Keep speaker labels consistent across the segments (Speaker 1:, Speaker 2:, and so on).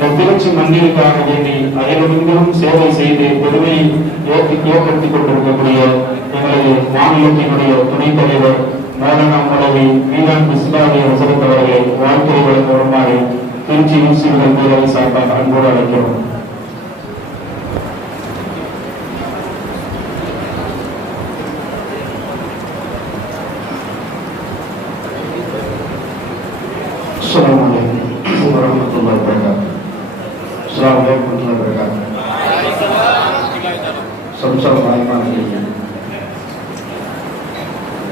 Speaker 1: இந்த திருச்சி மண்ணிற்காக வேண்டி அயலெங்கிலும் சேவை செய்து பெருமையை ஏற்றி- ஏற்படுத்திக் கொண்டிருக்கக்கூடிய எங்களது மாநிலத்தினுடைய துணைத் தலைவர் மோகனா மௌலவி மீனான் மிஸ்லாவி ஹசரத் அவர்களை வாழ்த்துறை வழங்க வருமாறு திருச்சி யூசிகள் பேரவை சார்பாக அன்போடு அழைக்கிறோம்
Speaker 2: السلام عليكم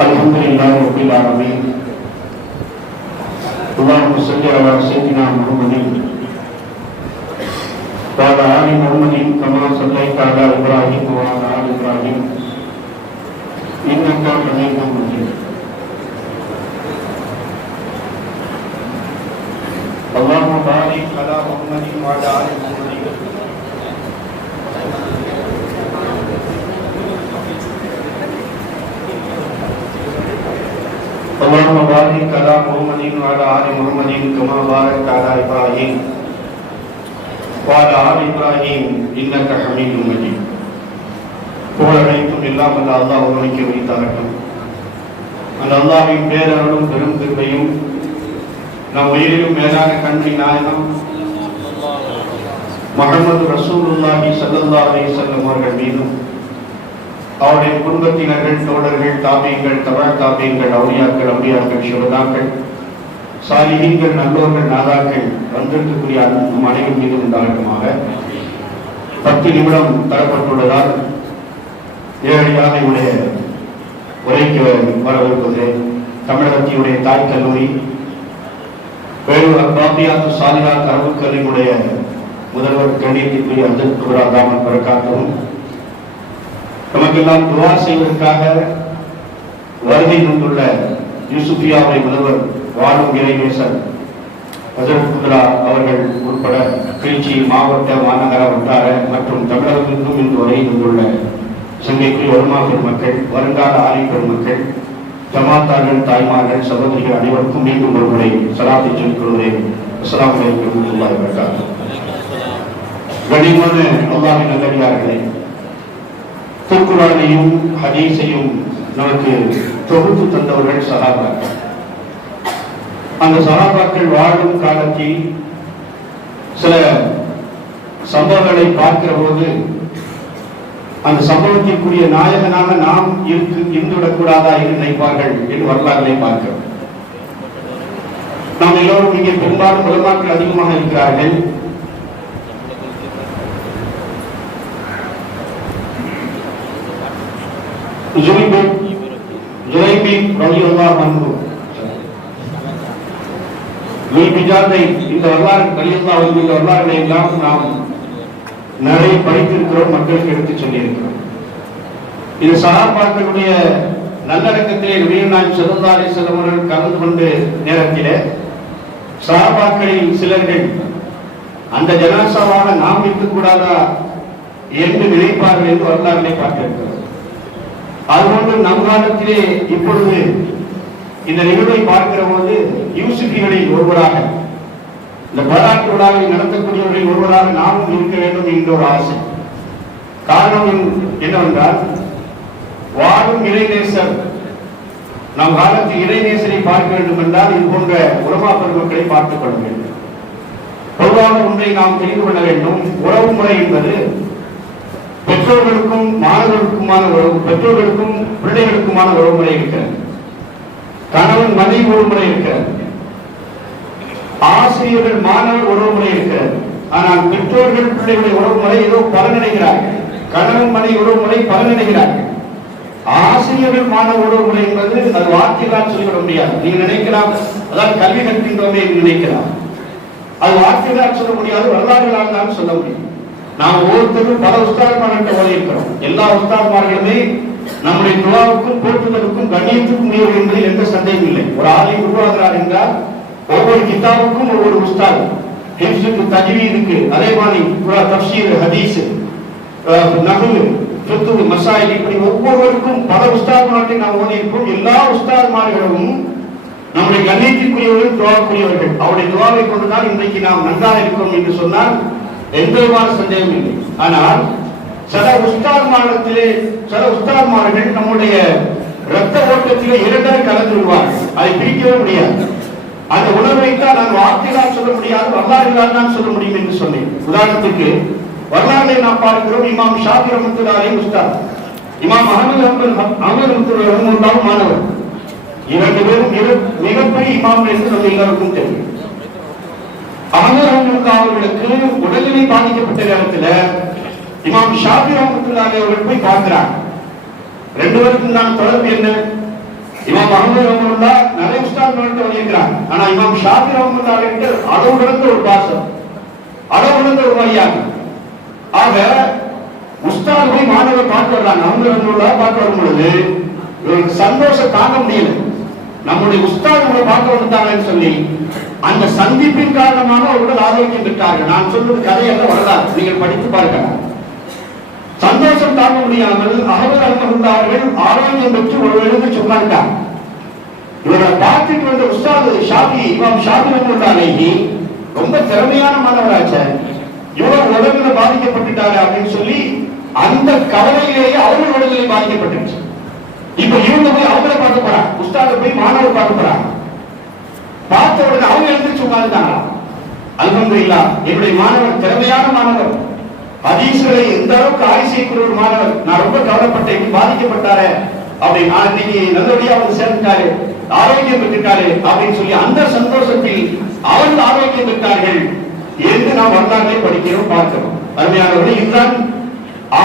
Speaker 2: الحمد لله رب العالمين اللهم صل على سيدنا محمد وعلى محمد كما وعلى ال محمد كما باركت على ابراهيم وعلى ال ابراهيم انك حميد مجيد புகழ் அனைத்தும் எல்லாம் அந்த அல்லாஹ் ஒருவனுக்கு வைத்தாகட்டும் அந்த அல்லாஹ்வின் பேரருளும் பெரும் கிருபையும் நம் உயிரிலும் மேலான கண்மணி நாயகம் முகமது ரசூலுல்லாஹி ஸல்லல்லாஹு அலைஹி வஸல்லம் அவர்கள் மீதும் அவருடைய குடும்பத்தினர்கள் தோழர்கள் தாபியங்கள் தவழ் தாபியங்கள் அவுலியாக்கள் அம்பியாக்கள் சிவதாக்கள் சாலிஹீன்கள் நல்லோர்கள் நாதாக்கள் வந்திருக்கக்கூடிய நம் அனைவரும் மீது உண்டாகட்டுமாக பத்து நிமிடம் தரப்பட்டுள்ளதால் நேரடியாக இவருடைய உரைக்கு வரவிருப்பது தமிழகத்தினுடைய தாய் கல்லூரி வேலூர் பாபியாத்து சாலிஹாத் கல்லூரியுடைய முதல்வர் கணியத்திற்குரிய அப்துல் குபரா தாமன் பரக்காகவும் நமக்கெல்லாம் துவா செய்வதற்காக வருகை கொண்டுள்ள யூசுஃபியாவுடைய முதல்வர் வாழும் இறைநேசர் அசரத் அவர்கள் உட்பட திருச்சி மாவட்ட மாநகர வட்டார மற்றும் தமிழகத்திற்கும் இன்று வரை கொண்டுள்ள சங்கைக்குரிய வருமா பெருமக்கள் வருங்கால ஆலை பெருமக்கள் ஜமாத்தார்கள் தாய்மார்கள் சகோதரிகள் அனைவருக்கும் மீண்டும் ஒரு முறை சலாத்தை சொல்லிக் கொள்கிறேன். அஸ்ஸலாமு அலைக்கும் வரஹ்மத்துல்லாஹி கனிமான அல்லாஹ்வின் நல்லடியார்களே திருக்குறானையும் ஹதீஸையும் நமக்கு தொகுத்து தந்தவர்கள் சகாபாக்கள் அந்த சகாபாக்கள் வாழும் காலத்தில் சில சம்பவங்களை பார்க்கிற போது அந்த சம்பவத்திற்குரிய நாயகனாக நாம் இருந்து இருந்துவிடக்கூடாதா என்று நினைப்பார்கள் என்று வரலாறுகளை பார்க்கிறோம். நாம் எல்லோரும் இங்கே பெரும்பாலும் உலமாக்கள் அதிகமாக இருக்கிறார்கள். ஜோய்பி ஜுரைபி ரலியல்லாஹு அன்ஹு இந்த வரலாறு ரலியல்லாஹு அன்ஹு இந்த வரலாறுகளை எல்லாம் நாம் நிறைய படித்திருக்கிறோம் மக்களுக்கு எடுத்து சொல்லியிருக்கிறோம். இது சகாபாக்களுடைய நல்லடக்கத்திலே வீரநாய் சிறந்தாரி சிலவர்கள் கலந்து கொண்டு நேரத்திலே சகாபாக்களில் சிலர்கள் அந்த ஜனாசாவாக நாம் இருக்கக்கூடாதா என்று நினைப்பார்கள் என்று வரலாறுகளை பார்த்திருக்கிறோம் அதுபோன்று நம் காலத்திலே இப்பொழுது இந்த நிகழ்வை பார்க்கிற போது யூசுஃபிகளில் ஒருவராக இந்த பாராட்டு விழாவை நடத்தக்கூடியவர்களில் ஒருவராக நாமும் இருக்க வேண்டும் என்ற ஒரு ஆசை. காரணம் என்னவென்றால் வாழும் இளைநேசர் நம் காலத்து இளைநேசரை பார்க்க வேண்டும் என்றால் இது போன்ற உறவா பெருமக்களை பார்த்துக் கொள்ள வேண்டும். பொதுவாக ஒன்றை நாம் தெரிந்து கொள்ள வேண்டும். உறவு முறை என்பது பெற்றோர்களுக்கும் மாணவர்களுக்குமான உறவு பெற்றோர்களுக்கும் பிள்ளைகளுக்குமான உறவு முறை இருக்கிறது. கணவன் மனைவி ஒரு முறை இருக்கிறது ஆசிரியர்கள் மாணவர் உறவுமுறை இருக்கிறது ஆனால் பெற்றோர்கள் பிள்ளைகளுடைய உறவுமுறை ஏதோ பலனடைகிறார். கணவன் மனைவி உறவுமுறை பலனடைகிறார். ஆசிரியர்கள் மாணவ உறவுமுறை என்பது அது வார்த்தைகளால் சொல்லிவிட முடியாது. நீங்க நினைக்கலாம் அதாவது கல்வி கற்கின்றோமே நினைக்கலாம். அது வார்த்தைகளால் சொல்ல முடியாது வரலாறுகளால் தான் சொல்ல முடியும். நாம் ஒவ்வொருத்தரும் பல உஸ்தாத்மார்கிட்ட ஓதி இருக்கிறோம். எல்லா உஸ்தாத்மார்களுமே நம்முடைய துவாவுக்கும் போற்றுதலுக்கும் கண்ணியத்துக்கும் உரியவர் என்பதில் எந்த சந்தேகம் இல்லை. ஒரு ஆலை உருவாகிறார் என்றால் ஒவ்வொரு கிதாவுக்கும் ஒவ்வொரு உஸ்தாது ஹிப்ஸுக்கு இருக்கு அதே மாதிரி தப்சீர் ஹதீஸ் நகுவு சொத்து மசாயில் இப்படி ஒவ்வொருவருக்கும் பல உஸ்தாத்மார்களை நாம் ஓதியிருப்போம் எல்லா எல்லா உஸ்தாத்மார்களும் நம்முடைய கண்ணியத்திற்குரியவர்கள் துவாக்குரியவர்கள் அவருடைய துவாவை கொண்டுதான் இன்றைக்கு நாம் நன்றாக இருக்கிறோம் என்று சொன்னால் எந்த விதமான சந்தேகம் இல்லை. ஆனால் சில உஸ்தாத்மாரத்திலே சில உஸ்தார்மார்கள் நம்முடைய ரத்த ஓட்டத்திலே இரண்டாக கலந்து விடுவார்கள் அதை பிரிக்கவே முடியாது. அந்த உணர்வைத்தான் நான் வார்த்தைகளால் சொல்ல முடியாது வரலாறுகளால் தான் சொல்ல முடியும் என்று சொன்னேன். உதாரணத்துக்கு வரலாற்றை நாம் பார்க்கிறோம் இமாம் ஷாபி ரஹமத்துல்லாஹி உஸ்தாத். இமாம் அகமது அஹமது அகமது ரஹமத்துல்லாஹி மாணவர். இரண்டு பேரும் மிகப்பெரிய இமாம் என்று நம்ம எல்லாருக்கும் தெரியும். அகமது ரஹமத்துல்லாஹி அவர்களுக்கு உடல்நிலை பாதிக்கப்பட்ட நேரத்தில் இமாம் ஷாபி ரஹமத்துல்லாஹி அவர்கள் போய் பார்க்கிறாங்க ரெண்டு பேருக்கும் நான் தொடர்பு என்ன? இமாம் அகமது ரஹமுல்லா நிறைய உஸ்தாத் வழியிருக்கிறார் ஆனா இமாம் ஷாபி ரஹமுல்லா கிட்ட அளவு கடந்த ஒரு பாசம் அளவு கடந்த ஒரு வழியாக ஆக உஸ்தான் போய் மாணவர் பார்க்க வர்றாங்க. அகமது ரஹமுல்லா பார்க்க வரும் பொழுது இவருக்கு சந்தோஷம் தாங்க முடியல. நம்முடைய உஸ்தாத் உங்களை பார்க்க வந்துட்டாங்கன்னு சொல்லி அந்த சந்திப்பின் காரணமாக அவர்கள் ஆரோக்கியம் பெற்றார்கள் நான் சொல்வது கதையெல்லாம் வரலாறு. நீங்கள் படித்து பார்க்கலாம் சந்தோஷம் தாங்க முடியாமல் அகமது அகமது ஆரோக்கியம் பெற்று ஒரு எழுந்து சொன்னாங்க இவரை பார்த்துட்டு வந்த உஸ்தாது ஷாபி இமாம் ஷாபி ரஹ்மத்துல்லாஹி ரொம்ப திறமையான மாணவராச்ச இவர் உடல்ல பாதிக்கப்பட்டுட்டாரு அப்படின்னு சொல்லி அந்த கவலையிலேயே அவங்க உடல்நிலை பாதிக்கப்பட்டுச்சு இப்ப இவங்க போய் அவங்கள பார்க்க போறாங்க. உஸ்தாத போய் மாணவர் பார்க்க போறாங்க. பார்த்த உடனே அவங்க எழுந்திரிச்சு உட்கார்ந்துட்டாங்களா அல்ஹம்துலில்லா என்னுடைய மாணவர் திறமையான மாணவர். ஹதீஸ்களை எந்த அளவுக்கு ஆய்வு செய்யக்கூடிய ஒரு மாணவர்? நான் ரொம்ப கவலைப்பட்டேன். பாதிக்கப்பட்டாரே பாதிக்கப்பட்டாரு. அப்படி நான் இன்னைக்கு நல்லபடியா வந்து சேர்ந்துட்டாரு. ஆரோக்கியம் பெற்றுட்டாரு அப்படின்னு சொல்லி அந்த சந்தோஷத்தில் அவர்கள் ஆரோக்கியம் பெற்றார்கள். என்று நாம் வரலாற்றை படிக்கிறோம் பார்க்கிறோம். அருமையானவர்கள் இதுதான்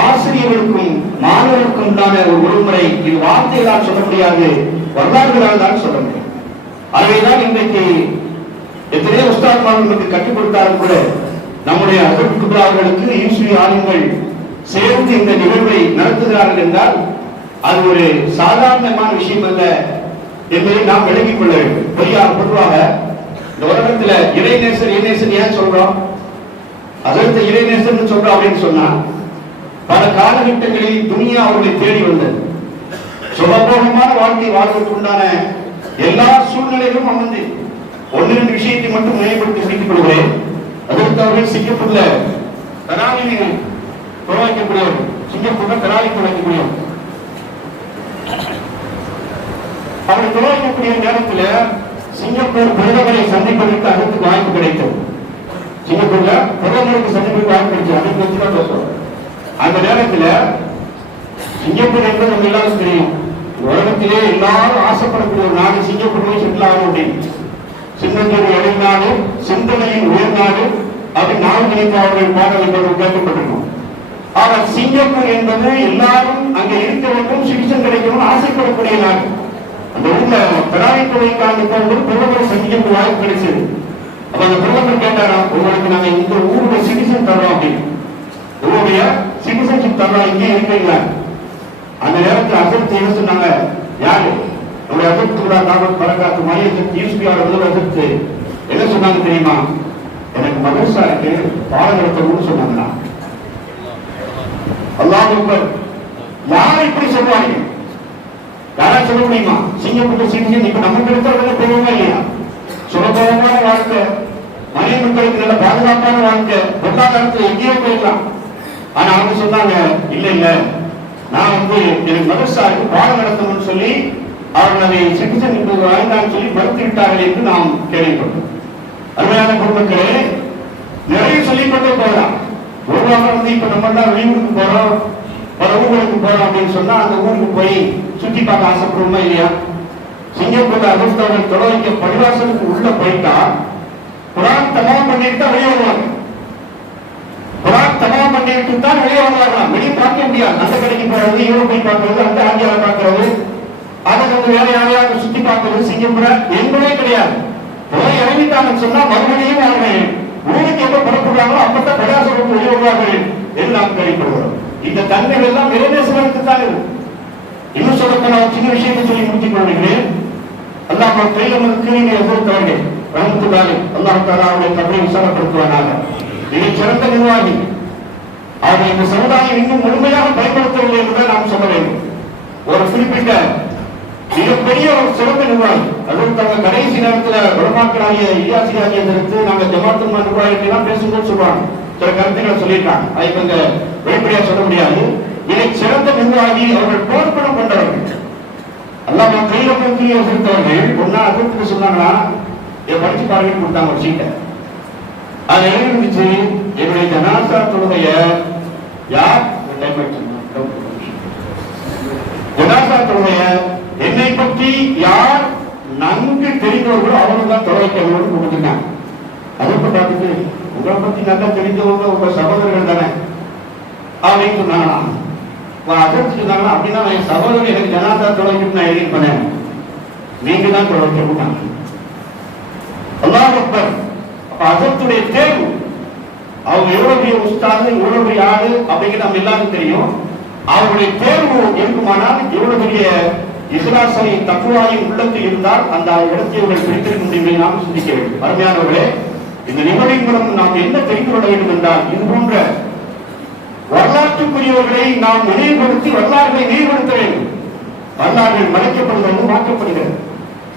Speaker 2: ஆசிரியர்களுக்கும் மாணவருக்கும் உண்டான ஒரு ஒருமுறை இது வார்த்தைகளால் சொல்ல முடியாது வரலாறுகளால் தான் சொல்ல முடியும். ஆகவேதான் இன்றைக்கு எத்தனையோ உஸ்தாத்மார்கள் நமக்கு கற்றுக் கொடுத்தாலும் கூட நம்முடைய அசல் குப்ரா அவர்களுக்கு யூசுவி ஆளுங்கள் சேர்ந்து இந்த நிகழ்வை நடத்துகிறார்கள் என்றால் அது ஒரு சாதாரணமான விஷயம் அல்ல என்பதை நாம் விளங்கிக் கொள்ள வேண்டும். பொய்யாக பொதுவாக இந்த உலகத்துல இறைநேசர் இறைநேசன் ஏன் சொல்றோம்? அதற்கு இறைநேசன் சொல்றோம் அப்படின்னு சொன்னா பல காலகட்டங்களில் துனியா அவர்களை தேடி வந்தது. சுகபோகமான வாழ்க்கை வாழ்வதற்கு உண்டான எல்லா சூழ்நிலைகளும் அமைந்து ஒன்று ரெண்டு விஷயத்தை மட்டும் நினைவுபடுத்தி முடித்துக் கொள்கிறேன். அதற்கு சிங்கப்பூர்ல சிங்கப்பூர்ல தராவி முடியும் சிங்கப்பூர்ல தராவி முடியும் அவர் துறவாக்கக்கூடிய நேரத்தில் சிங்கப்பூர் பிரதமரை சந்திப்பதற்கு அதற்கு வாய்ப்பு கிடைத்தது சிங்கப்பூர்ல பிரதமருக்கு சந்திப்பதற்கு வாய்ப்பு கிடைச்சது அதுக்கு வச்சு தான் பேசுறோம். அந்த நேரத்தில் சிங்கப்பூர் என்பது நம்ம எல்லாரும் தெரியும். உலகத்திலே எல்லாரும் ஆசைப்படக்கூடிய ஒரு நாடு சிங்கப்பூர். போய் செட்டில் ஆகும் அப்படின்னு. சின்னத்தூர் இடைநாடு சிந்தனையின் உயர்நாடு அது நாம் நினைப்பவர்கள் பாடல் என்பது கேட்கப்பட்டிருக்கும். ஆனால் சிங்கப்பூர் என்பது எல்லாரும் அங்கே இருக்க வேண்டும் சிகிச்சை கிடைக்கணும் ஆசைப்படக்கூடிய நாடு. அந்த ஊர்ல பெறாய்த்துறைக்காண்டு போகும்போது பிரதமர் சந்திக்க வாய்ப்பு கிடைச்சது. அப்ப அந்த பிரதமர் கேட்டாரா உங்களுக்கு நாங்க இந்த ஊருடைய சிட்டிசன் தர்றோம் அப்படின்னு. உங்களுடைய சிட்டிசன்ஷிப் தர்றோம் இங்கே இருக்கீங்களா? அந்த நேரத்தில் அசத்து என்ன சொன்னாங்க? யாரு? நம்முடைய அசத்து கூட காவல் பரகாத்து மையத்தின் யூஸ்பியார் முதல் அசத்து என்ன சொன்னாங்க தெரியுமா? எனக்கு மதரசா இருக்கு பாடம் நடத்தணும்னு சொன்னாங்க அல்லாஹ் யார் இப்படி சொல்லுவாங்க? யாரா சொல்ல முடியுமா? சிங்கப்பூர் சிட்டிசன் இப்ப நம்ம கிடைத்தவங்க பெருமை இல்லையா? சுலபமான வாழ்க்கை மனைவி மக்களுக்கு நல்ல பாதுகாப்பான வாழ்க்கை பொருளாதாரத்தில் எங்கேயோ போயிடலாம். ஆனா அவங்க சொன்னாங்க இல்ல இல்ல. நான் வந்து எனக்கு மதரசாவுக்கு பாடம் நடத்தணும்னு சொல்லி அவர்கள் அதை சிட்டிசன் இப்போது வேண்டாம்னு சொல்லி மறுத்து விட்டார்கள் என்று நாம் கேள்விப்பட்டோம். அருமையான குடும்பங்களே நிறைய சொல்லிக்கொண்டே போகலாம். பொதுவாக வந்து இப்ப நம்ம தான் வெளியூருக்கு போறோம் பல ஊர்களுக்கு போறோம் அப்படின்னு சொன்னா அந்த ஊருக்கு போய் சுத்தி பார்க்க ஆசைப்படுவோமா இல்லையா? சிங்கப்பூர் அதிர்ஷ்டவர்கள் தொடர்க்க பள்ளிவாசலுக்கு உள்ள போயிட்டா குரான் தமாம் பண்ணிட்டு தான் வெளியே வருவாங்க. குரான் தமாம் பண்ணிட்டு தான் வெளியே வருவாங்களாம். வெளியே பார்க்க முடியாது. அந்த கடைக்கு போறது இவரை போய் பார்க்கறது அந்த ஆண்டியாவை பார்க்கறது. அதை வந்து வேற யாரையாவது சுத்தி பார்க்கறது சிங்கப்பூர் என்பதே கிடையாது. போய் இறங்கிட்டாங்கன்னு சொன்னா மறுபடியும் அவங்க ஊருக்கு எப்ப புறப்படுறாங்களோ அப்பதான் பிரகாசத்துக்கு வெளியே வருவார்கள் என்று நாம் கேள்விப்படுகிறோம். இந்த தன்மைகள் எல்லாம் நிறைவேசுவதற்கு தான் இருக்கு. இன்னும் சொல்ல போன சின்ன விஷயத்தை சொல்லி முடித்துக் கொள்கிறேன். அல்லாஹ் கையில் நமக்கு நீங்க எதிர்த்தவர்கள் ரஹமத்துல்லாஹி. அல்லாஹ் தஆலா அவருடைய கபரை விசாலப்படுத்துவானாக மிகச் சிறந்த நிர்வாகி. அவரை இந்த சமுதாயம் இன்னும் முழுமையாக பயன்படுத்தவில்லை என்றுதான் நாம் சொல்ல வேண்டும். ஒரு குறிப்பிட்ட மிகப்பெரிய ஒரு சிறந்த நிர்வாகி. அதுவும் தங்க கடைசி நேரத்துல குணமாக்கலாகிய இயாசி ஆகிய நாங்க ஜமாத்து நிர்வாகிகள் எல்லாம் பேசும்போது சொல்லுவாங்க. சில கருத்துக்களை சொல்லியிருக்காங்க. அதை கொஞ்ச வெளிப்படையா சொல்ல முடியாது. இதை சிறந்த நிர்வாகி அவர்கள் போர்க்குணம் கொண்டவர்கள். அல்லாம கையில போய் வச்சிருந்தவர்கள் ஒன்னா அதிர்த்துக்கு சொன்னாங்கன்னா இதை படிச்சு பாருங்க கொடுத்தாங்க ஒரு சீட்டை. அது எழுதிருந்துச்சு என்னுடைய ஜனாசா யார்? டைம் ஆயிடுச்சு. ஜனாசா தொழுகைய என்னை பற்றி யார் தெரிந்தவர்களும் தெரிந்தவர்களோ அவங்க தான் தொலைக்கணும்னு கொடுத்துருக்காங்க அதை பார்த்துட்டு உங்களை பத்தி நல்லா தெரிஞ்சவங்க உங்க சகோதரர்கள் தானே? அப்படின்னு சொன்னாங்களாம். அதற்கு சொன்னாங்களா? அப்படின்னா என் சகோதரர் எனக்கு ஜனாதா தொலைக்கணும் நான் எழுதி பண்ணேன் நீங்க தான் தொலைக்கணும் அல்லாஹ் அக்பர் அப்ப அசத்துடைய தேர்வு. அவங்க எவ்வளவு பெரிய உஸ்தாது எவ்வளவு பெரிய ஆளு அப்படிங்கிறது நம்ம எல்லாருக்கும் தெரியும். அவருடைய தேர்வு இருக்குமானால் எவ்வளவு பெரிய இஸ்லாசனை தக்குவாயின் உள்ளத்தில் இருந்தால் அந்த இடத்தை அவர்கள் பிடித்திருக்க முடியும் என்று நாம் சிந்திக்க வேண்டும். அருமையானவர்களே இந்த நிகழ்வின் மூலம் நாம் என்ன தெரிந்து கொள்ள வேண்டும் என்றால் இது போன்ற வரலாற்றுக்குரியவர்களை நாம் நினைவுபடுத்தி வரலாறுகளை நினைவுபடுத்த வேண்டும். வரலாறுகள் மறைக்கப்படுவது மாற்றப்படுகிறது.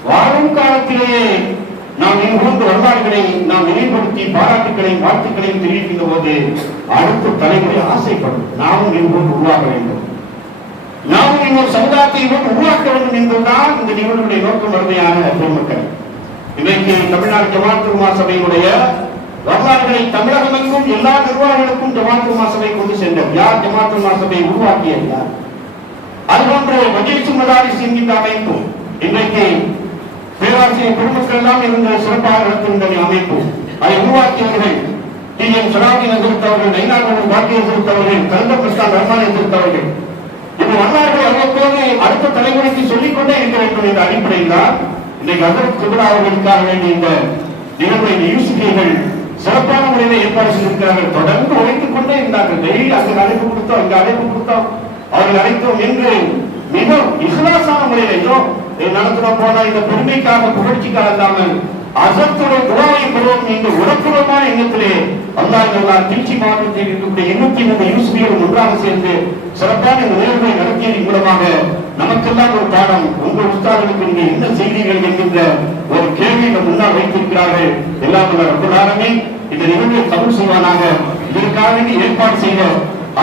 Speaker 2: வாழும் காலத்திலேயே நாம் இது வரலாறுகளை நாம் நினைவுபடுத்தி பாராட்டுகளையும் வாழ்த்துக்களையும் தெரிவிக்கின்ற போது அடுத்த தலைமுறை ஆசைப்படும். நாமும் இது உருவாக வேண்டும். நாமும் இன்னொரு சமுதாயத்தை உருவாக்க வேண்டும் என்பதுதான் இந்த நிகழ்வுடைய நோக்கம் அருமையான பெருமக்கள் இன்றைக்கு தமிழ்நாடு ஜமாத்துமா சபையினுடைய வரலாறுகளை தமிழகமெங்கும் எல்லா நிர்வாகிகளுக்கும் குருமா சபை கொண்டு சென்றோம் யார் ஜமாத்துமா சபை உருவாக்கியது? யார் அதுபோன்று மகிழ்ச்சி மதாரிஸ் என்கின்ற அமைப்பு இன்றைக்கு பேராசிரியர் பெருமக்கள் எல்லாம் இருந்த சிறப்பாக நடத்துகின்ற அமைப்பு. அதை உருவாக்கியவர்கள் டி எம் சலாதீன் எதிர்த்தவர்கள் நைனாகவன் பாக்கிய எதிர்த்தவர்கள் கந்த பிரசாத் ரஹ்மான் எதிர்த்தவர்கள் அவ்வப்போது அடுத்த தலைமுறைக்கு சொல்லிக்கொண்டே இருக்க அடிப்படையில் தான் இன்னைக்கு அதற்கு குபரா அவர்களுக்காக வேண்டிய இந்த நிகழ்வை யூசிபிகள் சிறப்பான முறையில ஏற்பாடு செய்திருக்கிறார்கள். தொடர்ந்து உழைத்துக் கொண்டே இருந்தார்கள். டெய்லி அங்கு அழைப்பு கொடுத்தோம் இங்கு அழைப்பு கொடுத்தோம். அவர்கள் அழைத்தோம் என்று மிக இஸ்லாசான முறையில் நடத்தின போன இந்த பெருமைக்காக புகழ்ச்சிக்காக இல்லாமல் அசத்துடைய துறாவை பெறுவோம் என்ற உடற்புறமான எண்ணத்திலே அல்லாஹ் திருச்சி மாவட்டத்தில் இருக்கக்கூடிய எண்ணூத்தி மூன்று யூஸ்பிகள் ஒன்றாக சேர்ந்து சிறப்பான இந்த நிகழ்வை நடத்தியதன் மூலமாக நமக்கெல்லாம் ஒரு பாடம். உங்கள் உஸ்தாதர்களுக்கு நீங்க என்ன செய்தீர்கள் என்கின்ற ஒரு கேள்வி முன்னால் வைத்திருக்கிறார்கள். எல்லாம் வல்ல ரப்பல் இந்த நிகழ்வை தமிழ் செய்வானாக. இதற்காக ஏற்பாடு செய்த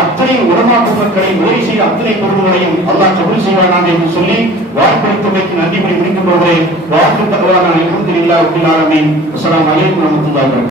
Speaker 2: அத்தனை உடமாக்கும் மக்களை உதவி செய்த அத்தனை பொருள்களையும் அல்லாஹ் கபுல் செய்வானாம் என்று சொல்லி வாய்ப்பளித்தமைக்கு நன்றி கூறி முடிக்கும் போதே வாழ்த்து தருவானாக இருந்து இல்லா அஸ்ஸலாமு அலைக்கும் வரஹ்மத்துல்லாஹி